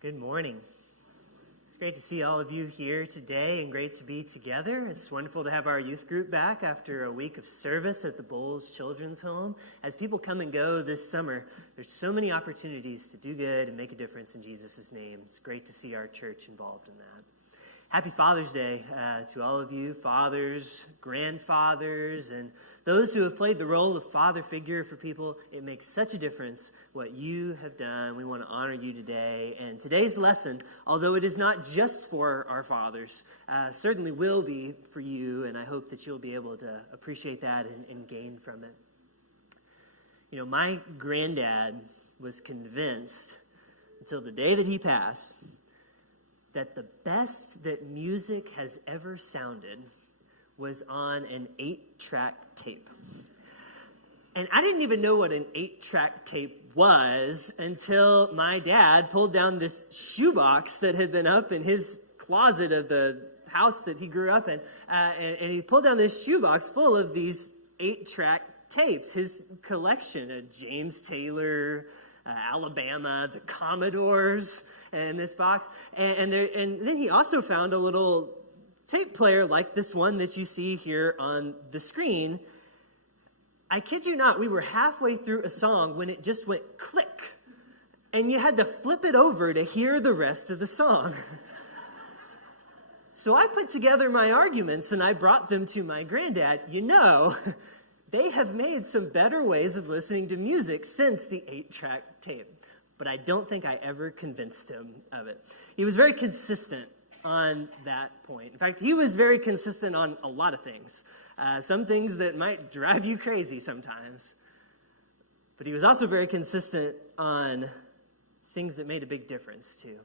Good morning. It's great to see all of you here today and great to be together. It's wonderful to have our youth group back after a week of service at the Bowles Children's Home. As people come and go this summer, there's so many opportunities to do good and make a difference in Jesus' name. It's great to see our church involved in that. Happy Father's Day to all of you, fathers, grandfathers, and those who have played the role of father figure for people. It makes such a difference what you have done. We want to honor you today. And today's lesson, although it is not just for our fathers, certainly will be for you, and I hope that you'll be able to appreciate that and gain from it. You know, my granddad was convinced until the day that he passed that the best that music has ever sounded was on an 8-track tape. And I didn't even know what an 8-track tape was until my dad pulled down this shoebox that had been up in his closet of the house that he grew up in. And he pulled down this shoebox full of these 8-track tapes, his collection of James Taylor, Alabama, the Commodores, and this box. And then he also found a little tape player like this one that you see here on the screen. I kid you not, we were halfway through a song when it just went click, and you had to flip it over to hear the rest of the song. So I put together my arguments and I brought them to my granddad. You know, they have made some better ways of listening to music since the 8-track tape. But I don't think I ever convinced him of it. He was very consistent on that point. In fact, he was very consistent on a lot of things. Some things that might drive you crazy sometimes. But he was also very consistent on things that made a big difference, too.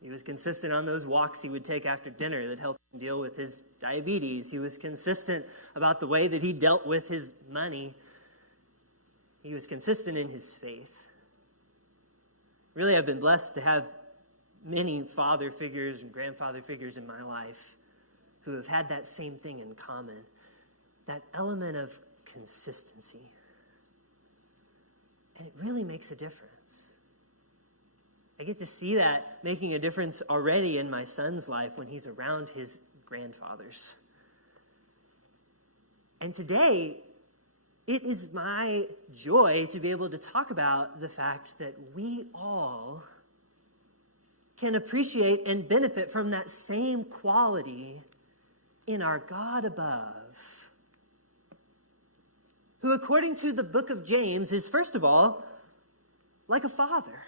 He was consistent on those walks he would take after dinner that helped him deal with his diabetes. He was consistent about the way that he dealt with his money. He was consistent in his faith. Really, I've been blessed to have many father figures and grandfather figures in my life who have had that same thing in common, that element of consistency. And it really makes a difference. I get to see that making a difference already in my son's life when he's around his grandfathers. And today, it is my joy to be able to talk about the fact that we all can appreciate and benefit from that same quality in our God above, who, according to the book of James, is, first of all, like a father.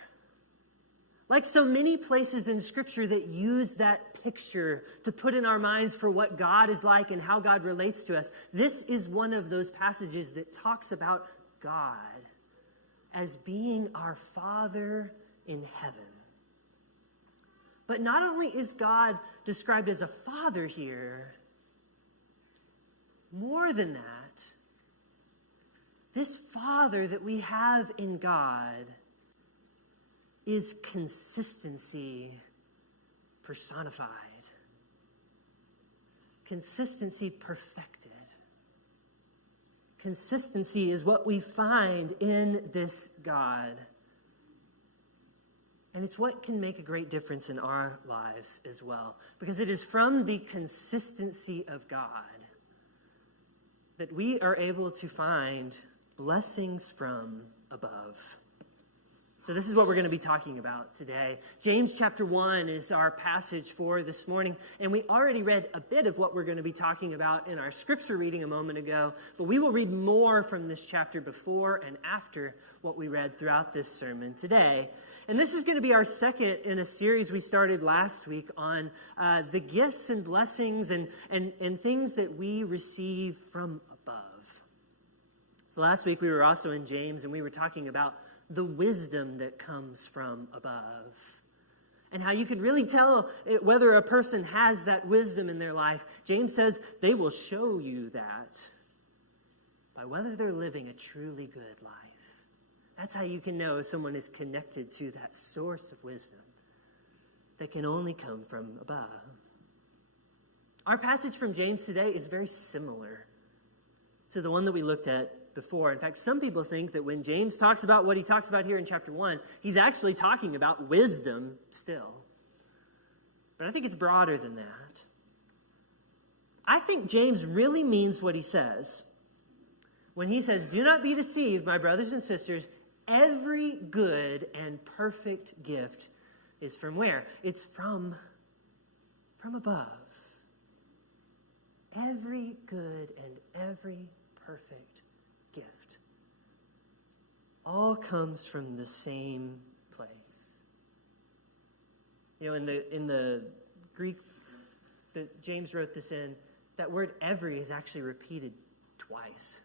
Like so many places in Scripture that use that picture to put in our minds for what God is like and how God relates to us, this is one of those passages that talks about God as being our Father in heaven. But not only is God described as a father here, more than that, this Father that we have in God is consistency personified. Consistency perfected. Consistency is what we find in this God. And it's what can make a great difference in our lives as well. Because it is from the consistency of God that we are able to find blessings from above. So this is what we're going to be talking about today. James chapter 1 is our passage for this morning. And we already read a bit of what we're going to be talking about in our scripture reading a moment ago. But we will read more from this chapter before and after what we read throughout this sermon today. And this is going to be our second in a series we started last week on the gifts and blessings and things that we receive from above. So last week we were also in James and we were talking about the wisdom that comes from above. And how you can really tell whether a person has that wisdom in their life. James says they will show you that by whether they're living a truly good life. That's how you can know someone is connected to that source of wisdom that can only come from above. Our passage from James today is very similar to the one that we looked at before. In fact, some people think that when James talks about what he talks about here in chapter 1, he's actually talking about wisdom still. But I think it's broader than that. I think James really means what he says when he says, "Do not be deceived, my brothers and sisters. Every good and perfect gift is from where? It's from above. Every good and every perfect gift all comes from the same place." You know, in the Greek that James wrote this in, that word "every" is actually repeated twice.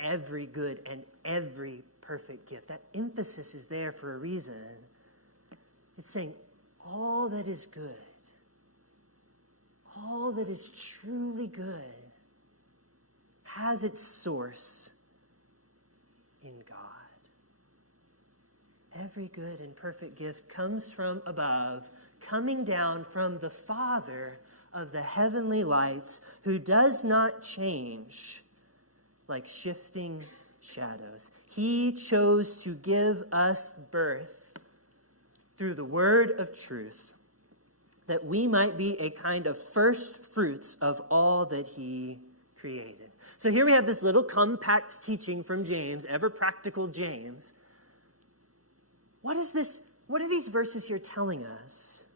Every good and every perfect gift. That emphasis is there for a reason. It's saying all that is good, all that is truly good, has its source in God. Every good and perfect gift comes from above, coming down from the Father of the heavenly lights, who does not change like shifting shadows. He chose to give us birth through the word of truth, that we might be a kind of first fruits of all that he created. So here we have this little compact teaching from James, ever practical James. What is this? What are these verses here telling us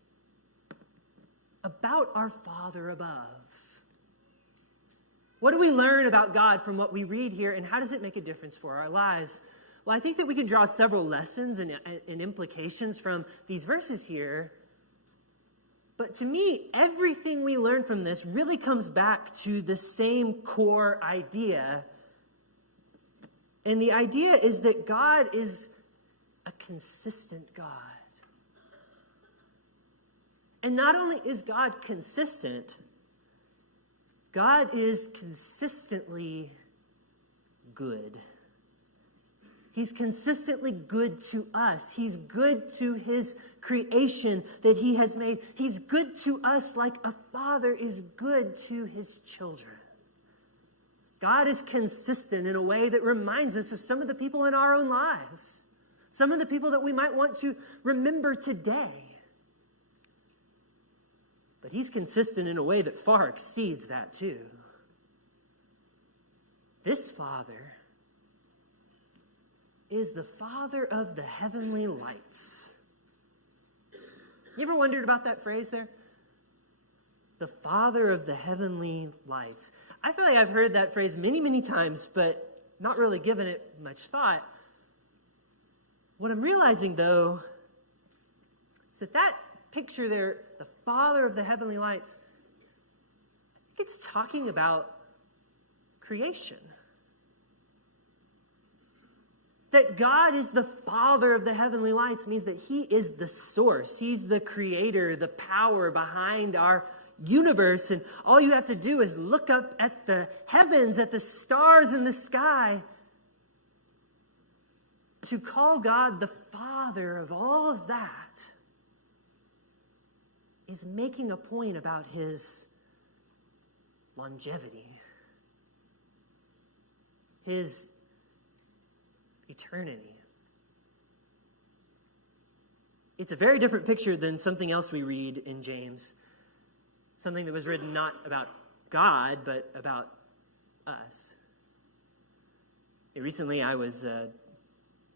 about our Father above? What do we learn about God from what we read here, and how does it make a difference for our lives? Well, I think that we can draw several lessons and implications from these verses here. But to me, everything we learn from this really comes back to the same core idea. And the idea is that God is a consistent God. And not only is God consistent, God is consistently good. He's consistently good to us. He's good to his creation that he has made. He's good to us like a father is good to his children. God is consistent in a way that reminds us of some of the people in our own lives, some of the people that we might want to remember today. But he's consistent in a way that far exceeds that too. This Father is the Father of the heavenly lights. You ever wondered about that phrase there? The Father of the heavenly lights. I feel like I've heard that phrase many, many times, but not really given it much thought. What I'm realizing, though, is that picture there, the Father of the heavenly lights, I think it's talking about creation. That God is the Father of the heavenly lights means that he is the source. He's the creator, the power behind our universe. And all you have to do is look up at the heavens, at the stars in the sky, to call God the Father of all of that is making a point about his longevity, his eternity. It's a very different picture than something else we read in James, something that was written not about God, but about us. Recently, a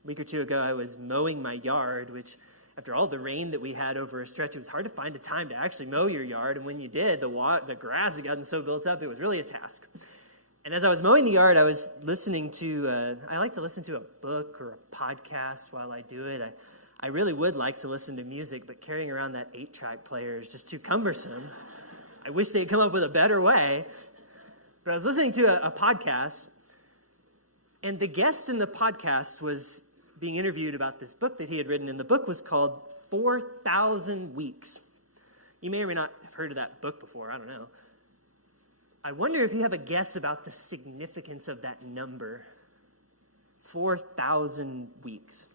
week or two ago, I was mowing my yard, which after all the rain that we had over a stretch, it was hard to find a time to actually mow your yard. And when you did, the grass had gotten so built up, it was really a task. And as I was mowing the yard, I was listening to, I like to listen to a book or a podcast while I do it. I really would like to listen to music, but carrying around that 8-track player is just too cumbersome. I wish they'd come up with a better way. But I was listening to a podcast, and the guest in the podcast was being interviewed about this book that he had written, and the book was called 4,000 Weeks. You may or may not have heard of that book before, I don't know. I wonder if you have a guess about the significance of that number, 4,000 weeks.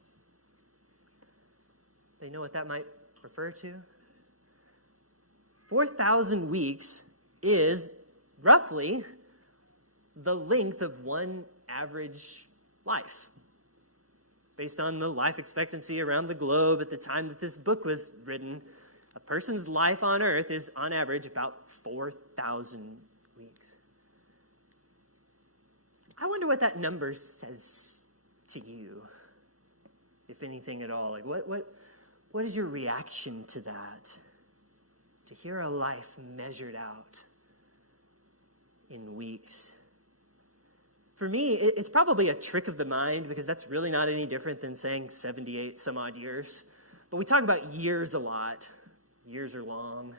They know what that might refer to? 4,000 weeks is roughly the length of one average life. Based on the life expectancy around the globe at the time that this book was written, a person's life on earth is on average about 4,000 weeks. I wonder what that number says to you, if anything at all. Like what is your reaction to that? To hear a life measured out in weeks. For me, it's probably a trick of the mind, because that's really not any different than saying 78 some odd years. But we talk about years a lot. Years are long.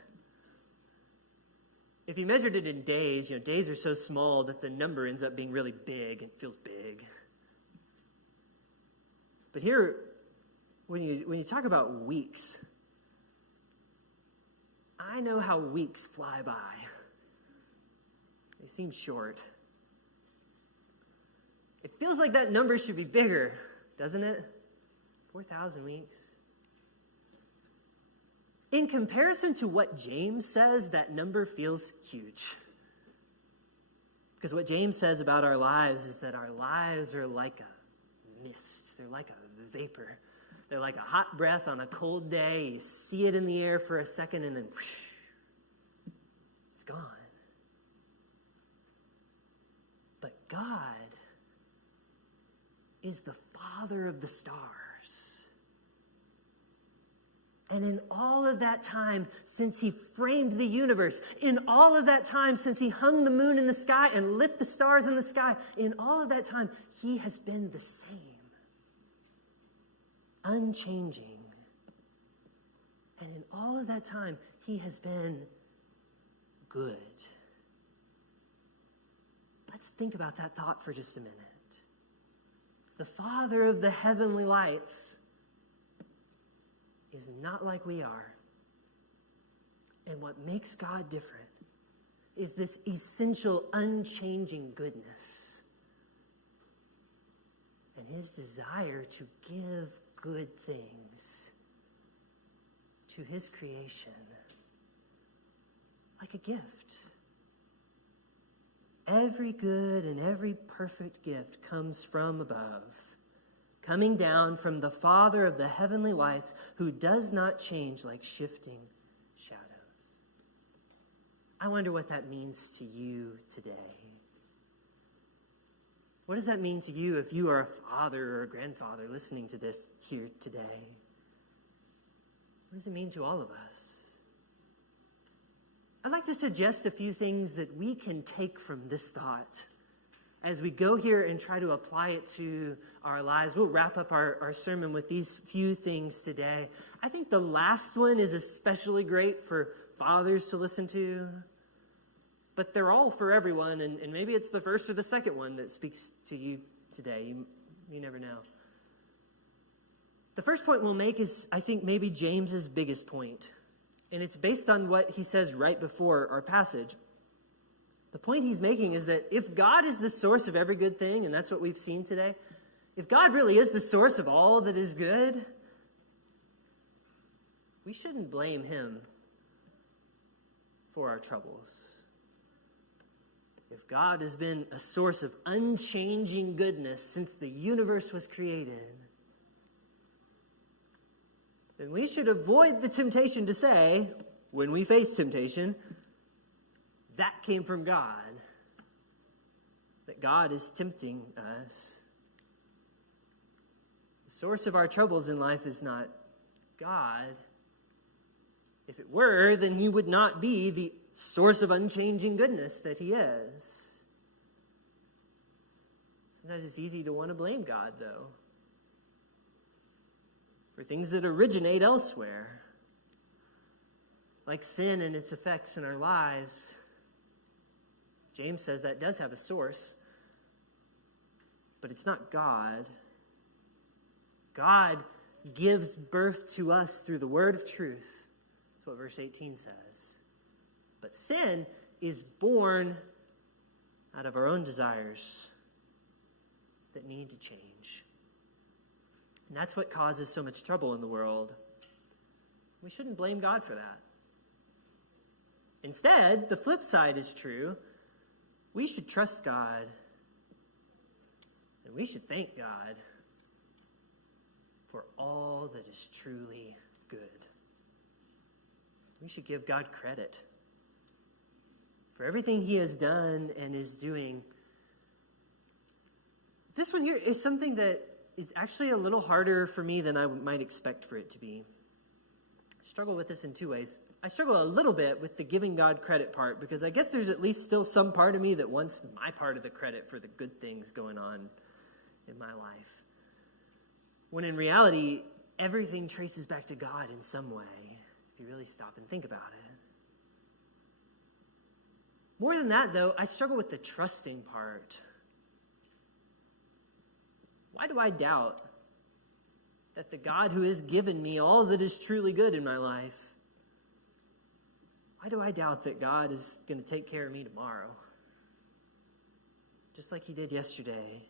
If you measured it in days, days are so small that the number ends up being really big. It feels big. But here, when you talk about weeks, I know how weeks fly by. They seem short. It feels like that number should be bigger, doesn't it? 4,000 weeks. In comparison to what James says, that number feels huge. Because what James says about our lives is that our lives are like a mist. They're like a vapor. They're like a hot breath on a cold day. You see it in the air for a second, and then whoosh, it's gone. But God is the Father of the stars. And in all of that time since he framed the universe, in all of that time since he hung the moon in the sky and lit the stars in the sky, in all of that time, he has been the same. Unchanging. And in all of that time, he has been good. Let's think about that thought for just a minute. The Father of the heavenly lights is not like we are. And what makes God different is this essential, unchanging goodness and his desire to give good things to his creation like a gift. Every good and every perfect gift comes from above, coming down from the Father of the heavenly lights, who does not change like shifting shadows. I wonder what that means to you today. What does that mean to you if you are a father or a grandfather listening to this here today? What does it mean to all of us? I'd like to suggest a few things that we can take from this thought as we go here and try to apply it to our lives. We'll wrap up our sermon with these few things today. I think the last one is especially great for fathers to listen to, but they're all for everyone, and maybe it's the first or the second one that speaks to you today. You never know. The first point we'll make is, I think, maybe James's biggest point. And it's based on what he says right before our passage. The point he's making is that if God is the source of every good thing, and that's what we've seen today, if God really is the source of all that is good, we shouldn't blame him for our troubles. If God has been a source of unchanging goodness since the universe was created, then we should avoid the temptation to say, when we face temptation, that came from God. That God is tempting us. The source of our troubles in life is not God. If it were, then he would not be the source of unchanging goodness that he is. Sometimes it's easy to want to blame God, though, for things that originate elsewhere, like sin and its effects in our lives. James says that does have a source, but it's not God. God gives birth to us through the word of truth. That's what verse 18 says. But sin is born out of our own desires that need to change. And that's what causes so much trouble in the world. We shouldn't blame God for that. Instead, the flip side is true. We should trust God. And we should thank God for all that is truly good. We should give God credit for everything he has done and is doing. This one here is something that is actually a little harder for me than I might expect for it to be. I struggle with this in two ways. I struggle a little bit with the giving God credit part because I guess there's at least still some part of me that wants my part of the credit for the good things going on in my life. When in reality, everything traces back to God in some way, if you really stop and think about it. More than that, though, I struggle with the trusting part. Why do I doubt that the God who has given me all that is truly good in my life, why do I doubt that God is going to take care of me tomorrow? Just like he did yesterday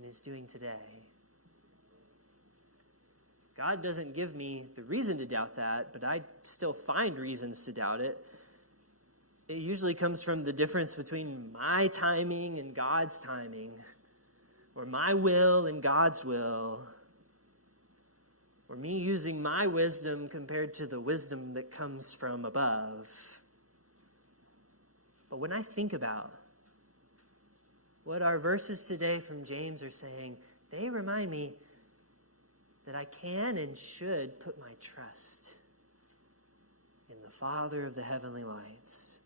and is doing today. God doesn't give me the reason to doubt that, but I still find reasons to doubt it. It usually comes from the difference between my timing and God's timing, or my will and God's will, or me using my wisdom compared to the wisdom that comes from above. But when I think about what our verses today from James are saying, they remind me that I can and should put my trust in the Father of the heavenly lights,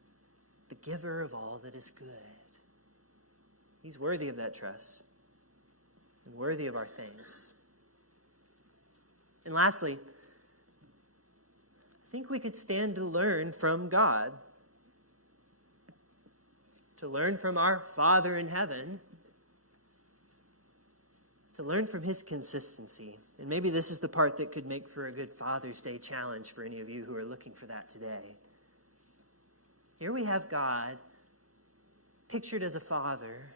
the giver of all that is good. He's worthy of that trust and worthy of our thanks. And lastly, I think we could stand to learn from God, to learn from our Father in heaven, to learn from his consistency. And maybe this is the part that could make for a good Father's Day challenge for any of you who are looking for that today. Here we have God pictured as a father.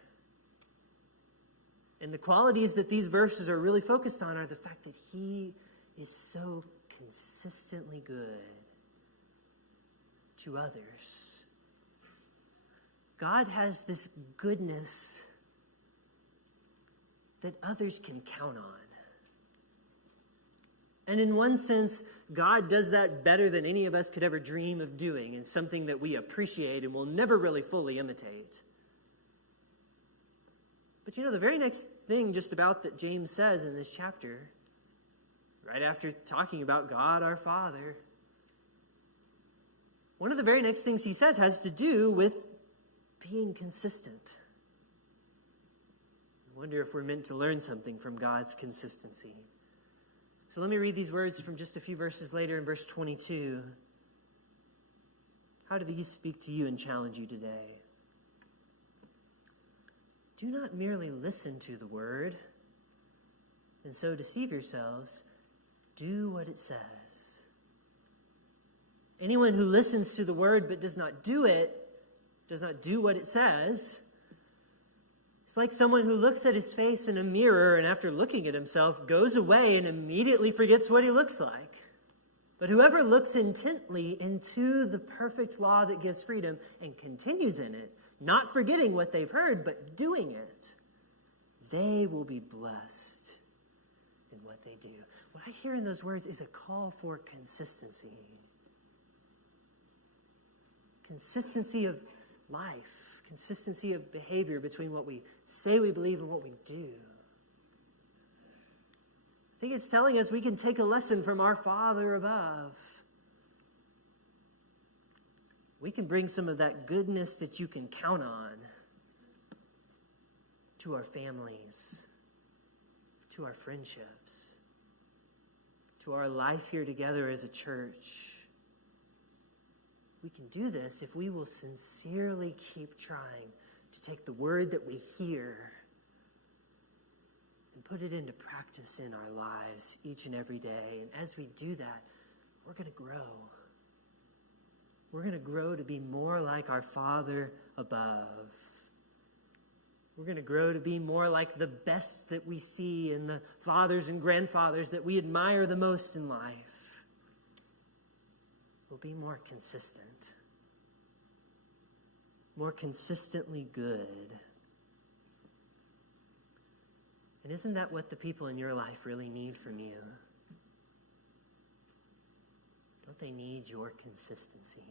And the qualities that these verses are really focused on are the fact that he is so consistently good to others. God has this goodness that others can count on. And in one sense, God does that better than any of us could ever dream of doing, and something that we appreciate and will never really fully imitate. But you know, the very next thing just about that James says in this chapter, right after talking about God our Father, one of the very next things he says has to do with being consistent. I wonder if we're meant to learn something from God's consistency. So let me read these words from just a few verses later in verse 22. How do these speak to you and challenge you today? Do not merely listen to the word and so deceive yourselves. Do what it says. Anyone who listens to the word but does not do it, does not do what it says, it's like someone who looks at his face in a mirror and after looking at himself goes away and immediately forgets what he looks like. But whoever looks intently into the perfect law that gives freedom and continues in it, not forgetting what they've heard, but doing it, they will be blessed in what they do. What I hear in those words is a call for consistency. Consistency of life, consistency of behavior between what we say we believe and what we do. I think it's telling us we can take a lesson from our Father above. We can bring some of that goodness that you can count on to our families, to our friendships, to our life here together as a church. We can do this if we will sincerely keep trying to take the word that we hear and put it into practice in our lives each and every day. And as we do that, we're going to grow. We're going to grow to be more like our Father above. We're going to grow to be more like the best that we see in the fathers and grandfathers that we admire the most in life. We'll be more consistent, more consistently good. And isn't that what the people in your life really need from you? Don't they need your consistency?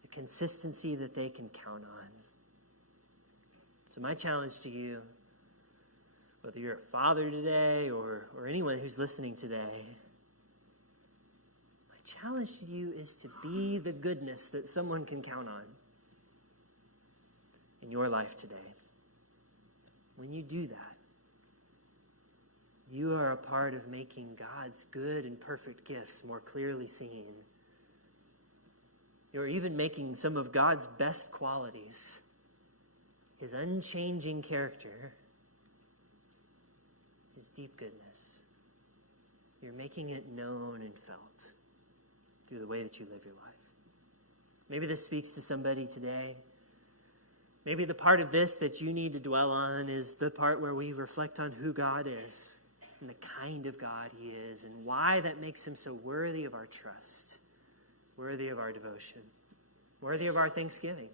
The consistency that they can count on. So my challenge to you, whether you're a father today or anyone who's listening today, my challenge to you is to be the goodness that someone can count on in your life today. When you do that, you are a part of making God's good and perfect gifts more clearly seen. You're even making some of God's best qualities, his unchanging character, his deep goodness. You're making it known and felt through the way that you live your life. Maybe this speaks to somebody today. Maybe the part of this that you need to dwell on is the part where we reflect on who God is and the kind of God he is and why that makes him so worthy of our trust, worthy of our devotion, worthy of our thanksgiving.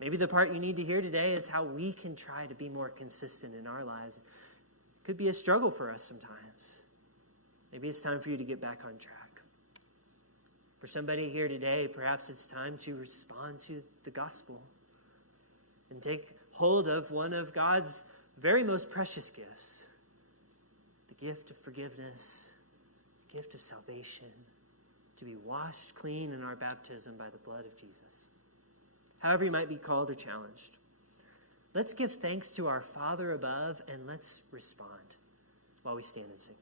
Maybe the part you need to hear today is how we can try to be more consistent in our lives. It could be a struggle for us sometimes. Maybe it's time for you to get back on track. For somebody here today, perhaps it's time to respond to the gospel and take hold of one of God's very most precious gifts, the gift of forgiveness, the gift of salvation, to be washed clean in our baptism by the blood of Jesus. However you might be called or challenged, let's give thanks to our Father above and let's respond while we stand and sing.